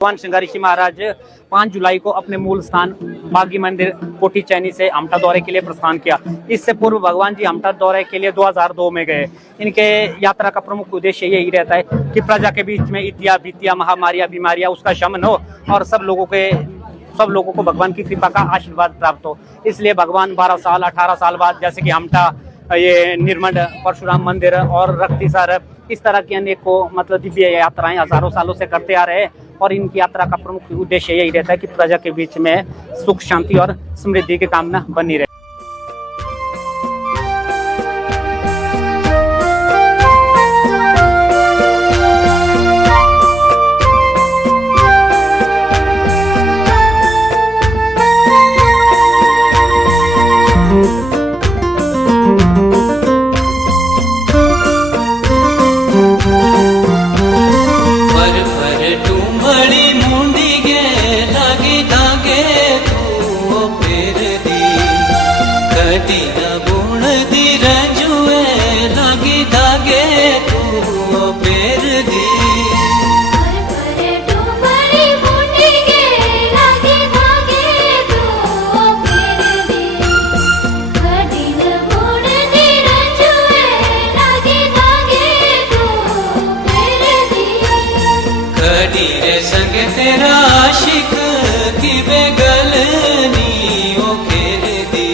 भगवान श्रृंगार ऋषि महाराज 5 जुलाई को अपने मूल स्थान बागी मंदिर कोठी चैनी से हमटा दौरे के लिए प्रस्थान किया। इससे पूर्व भगवान जी हमटा दौरे के लिए 2002 में गए। इनके यात्रा का प्रमुख उद्देश्य यही रहता है कि प्रजा के बीच में इतिया भीतिया महामारियां बीमारियां उसका शमन हो और सब लोगों को भगवान की कृपा का आशीर्वाद प्राप्त हो। इसलिए भगवान 12 साल 18 साल बाद जैसे कि हमटा, ये निर्मंड परशुराम मंदिर और रक्तिसर, इस तरह की अनेकों मतलब दिव्य यात्राएं हजारों सालों से करते आ रहे हैं और इनकी यात्रा का प्रमुख उद्देश्य यही रहता है कि प्रजा के बीच में सुख शांति और समृद्धि की कामना बनी रहे। तेरा आशिक की बेगलनी ओ खेर दी,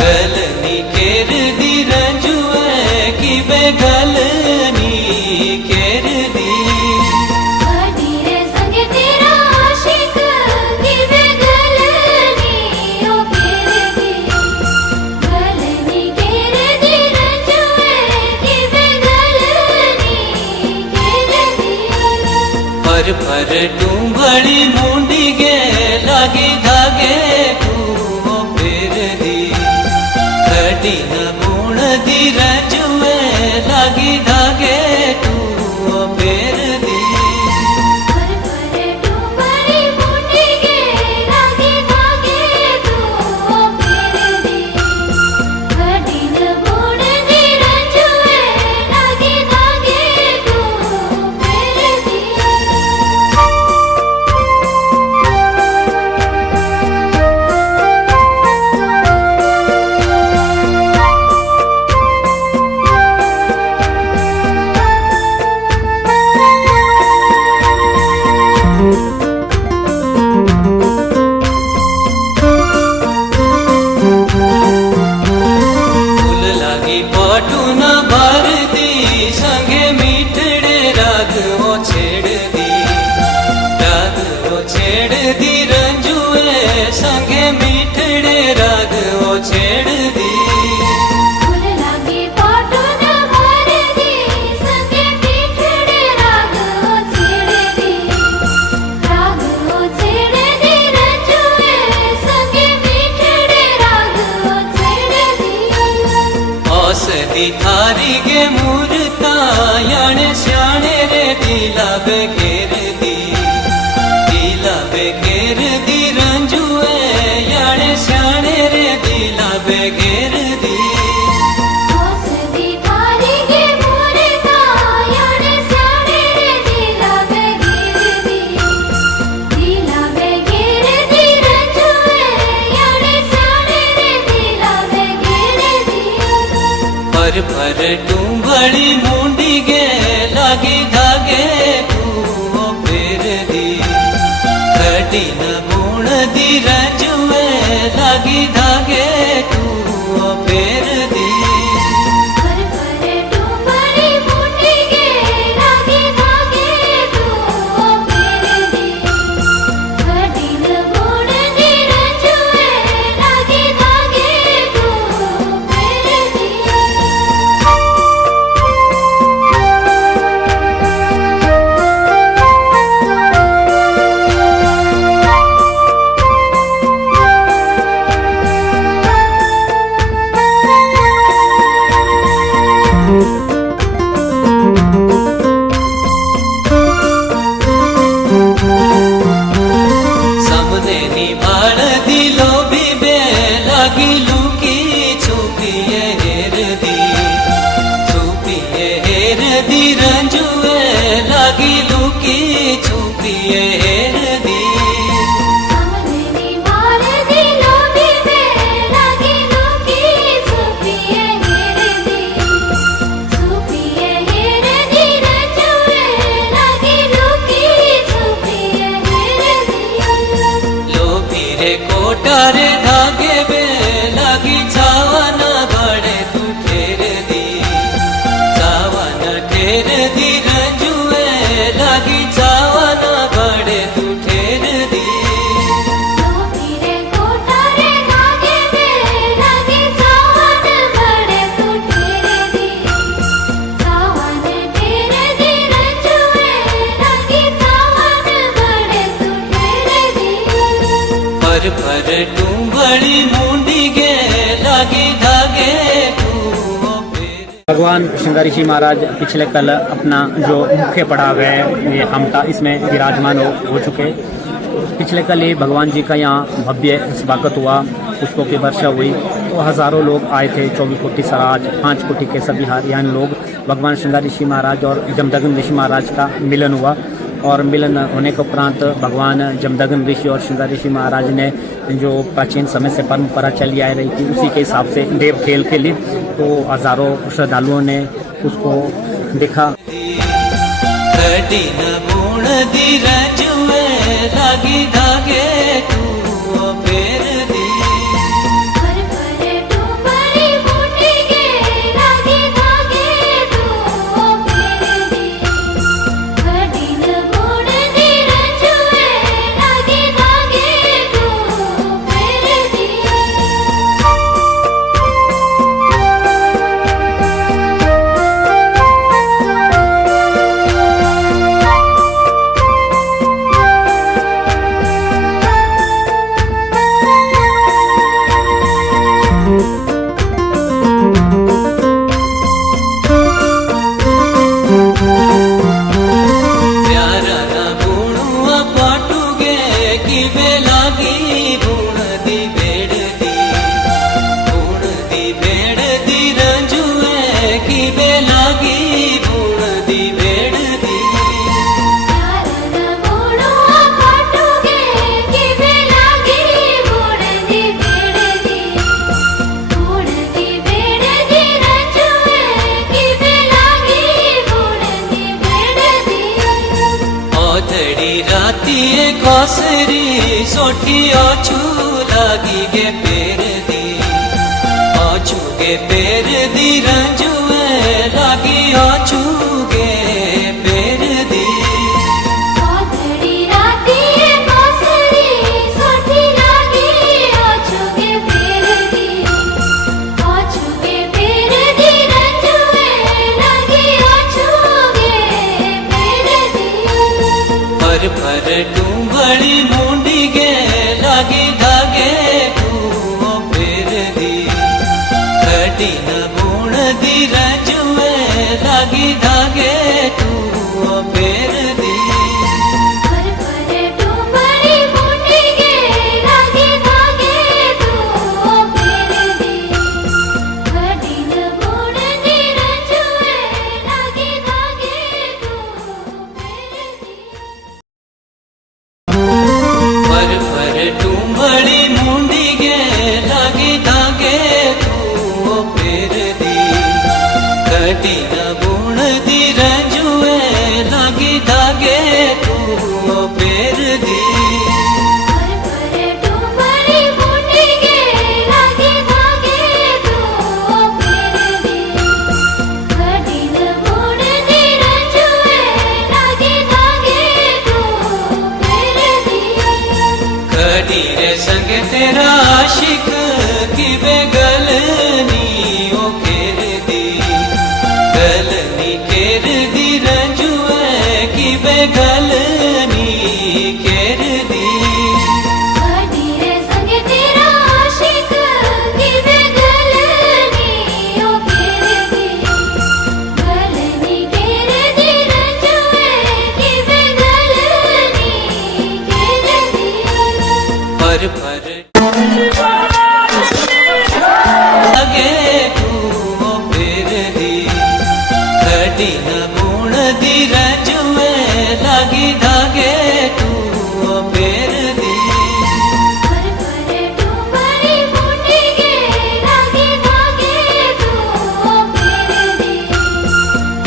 गलनी खेर दी रंजुए की बेगलनी खेर दी। तेरा आशिक की बेगलनी ओ खेर दी, गलनी खेर दी रंजुए की बेगलनी खेर दी। पर डूंबड़ी मुंडी गे लागी धागे तू फेर दी, खड़ी न गुण दी रजुए लागी धागे तू फेर दी। डूंबड़ी मुंडी गे लागी धागे तू फेर दी, खड़ी न गुण दी रजुए लागी धागे तू फेर दी। थारी गे मूर्ता याने श्याणे रे दिला बेखेर दी, दिला बेखेर दी रंजुए याने श्याणे रे दिला बेखेर दी। थारी गे मूर्ता याने श्याणे रे दिला बेखेर दी, दिला बेखेर दी रंजुए याने श्याणे रे दिला बेखेर दी। पर डूंबड़ी मुंडी गे लागी धागे तू फेर दी, खड़ी न गुण दी रजुए लागी धागे तू फेर दी। डूंबड़ी मुंडी गे लागी धागे तू फेर दी, खड़ी न गुण दी रजुए लागी धागे तू फेर दी। त्यारे धागे बे लागी चावाना गड़े तू ठेर दी चावाना ठेर दी रंजुए लागी चावाना गड़े तू ठेर दी धोबीरे कोठारे धागे में लगी चावन बड़े तू ठेरे दी चावन ठेरे दी रंजुए लगी चावन बड़े तू ठेरे दी पर टूंबड़ी मुंडी गे लागी धागे तू भगवान श्रृंगारी जी महाराज पिछले कल अपना जो मुख्य पड़ाव है ये अमटा इसमें विराजमान हो चुके। पिछले कल ही भगवान जी का यहाँ भव्य स्वागत हुआ, पुष्पों की वर्षा हुई तो हजारों लोग आए थे। 24 कोटि सराज 5 कोटि के सभी हरियाणा लोग भगवान श्रृंगारी ऋषि महाराज और जमदग्नि ऋषि महाराज का मिलन हुआ और मिलन होने के उपरांत भगवान जमदग्नि ऋषि और श्रृंगारी ऋषि महाराज ने जो प्राचीन समय से परंपरा चली आ रही थी उसी के हिसाब से देव खेल खेली तो हजारों श्रद्धालुओं ने उसको देखा। कठिन गुण दी रंजुए लागी धागे तू फेर दी पर टूंबड़ी मुंडी गे लागी धागे तू फेर दी कठिन गुण दी रंजुए लागी धागे तू फेर दी प्यारा ना गुणुआ पाटूगे कि वे लागी गुण दी भेड़ दी रंजुए कि वे लागी गुण दी भेड़ दी चारण मोड़ुआ पाटूगे कि वे लागी गुण दी भेड़ दी रंजुए कि वे लागी गुण दी भेड़ दी ओथड़ी राती खोसरी सोठी ओछू लागी गे पेर दी ओछू गे पेर दी रंजुए लागी ओछू गे पेर दी ओथड़ी राती कोसरी सोठी लागी ओछुगे पेर दी रंजुए लागी ओछुगे पेर दी पर टूंबड़ी मुंडी गे लागी धागे तू फेर दी कठिन गुण दी रंजुए लागी धागे तू फेर दी पर टूंबड़ी मुंडी गे लागी धागे तू फेर दी कठिन गुण दी रंजुए लागी धागे तू फेर दी पर टूंबड़ी मुंडी गे लागी धागे तू फेर दी कठिन गुण दी रंजुए लागी धागे तू फेर दी पर टूंबड़ी मुंडी गे लागी धागे तू फेर दी कठिन गुण दी रंजुए लागी धागे तू फेर दी कड़ी रे संग तेरा आशिक की वे गलनी ओ खेर दी गलनी खेर दी रंजुए की वे गलनी खेर दी कठिन संग तेरा आशिक की वे गलनी ओ खेर दी गलनी खेर दी रंजुए की वे गलनी खेर दी पर लगे तू फेर दी कठिन गुण दी रंजुए लागी धागे तू फेर दी पर टूंबड़ी मुंडी गे लागी धागे तू फेर दी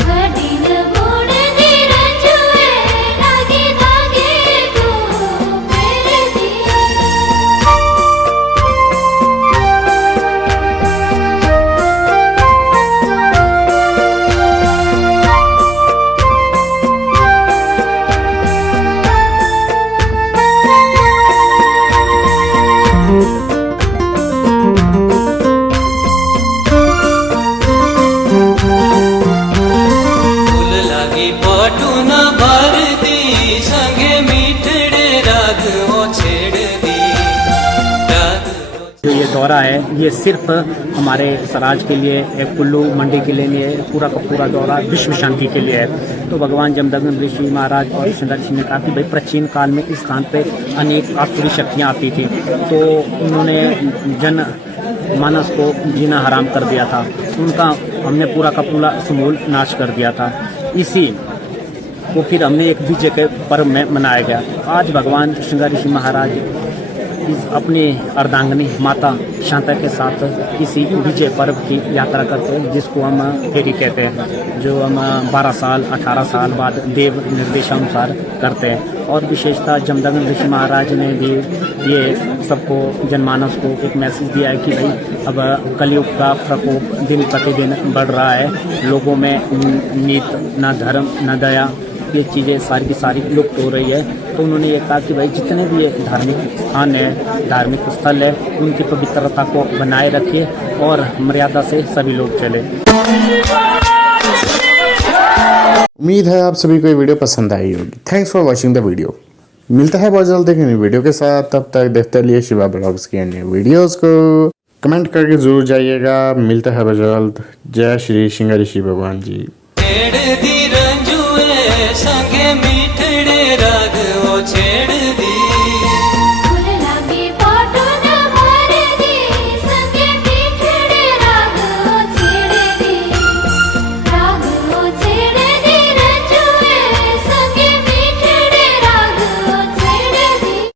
कठिन गुण दी रंजुए लागी धागे तू फेर दी दौरा है ये सिर्फ हमारे सराज के लिए, एक कुल्लू मंडी के लिए नहीं है, पूरा का पूरा दौरा विश्व शांति के लिए है। तो भगवान जमदग्नि ऋषि महाराज और श्रृंगार ऋषि ने कहा कि भाई प्राचीन काल में इस स्थान पे अनेक आसुरी शक्तियाँ आती थी, तो उन्होंने जन मानस को जीना हराम कर दिया था, उनका हमने पूरा का पूरा समूल नाश कर दिया था। इसी को फिर हमने एक विजय के पर्व में मनाया गया। आज भगवान श्रृंगार ऋषि महाराज इस अपनी अर्धांगिनी माता शांता के साथ इसी विजय पर्व की यात्रा करते हैं, जिसको हम फेरी कहते हैं, जो हम 12 साल 18 साल बाद देव निर्देशानुसार करते हैं। और विशेषता जमदग्नि ऋषि महाराज ने भी ये सबको जनमानस को एक मैसेज दिया है कि भाई अब कलयुग का प्रकोप दिन प्रतिदिन बढ़ रहा है, लोगों में नीत न धर्म न दया, ये चीज़ें सारी की सारी लुप्त हो रही है। तो उन्होंने ये कहा कि भाई जितने भी ये धार्मिक स्थान है, धार्मिक स्थल है, उनकी पवित्रता को बनाए रखिए और मर्यादा से सभी लोग चले। उम्मीद है आप सभी को ये वीडियो पसंद आई होगी। Thanks for watching the video. मिलता है बहुत जल्द एक नई वीडियो के साथ, तब तक देखते रहिए शिवा ब्लॉग्स की अन्य वीडियोस को। कमेंट करके जरूर जाइएगा। मिलता है बहुत जल्द। जय श्री श्रृंगार ऋषि भगवान जी। भेड़ दी रंजुए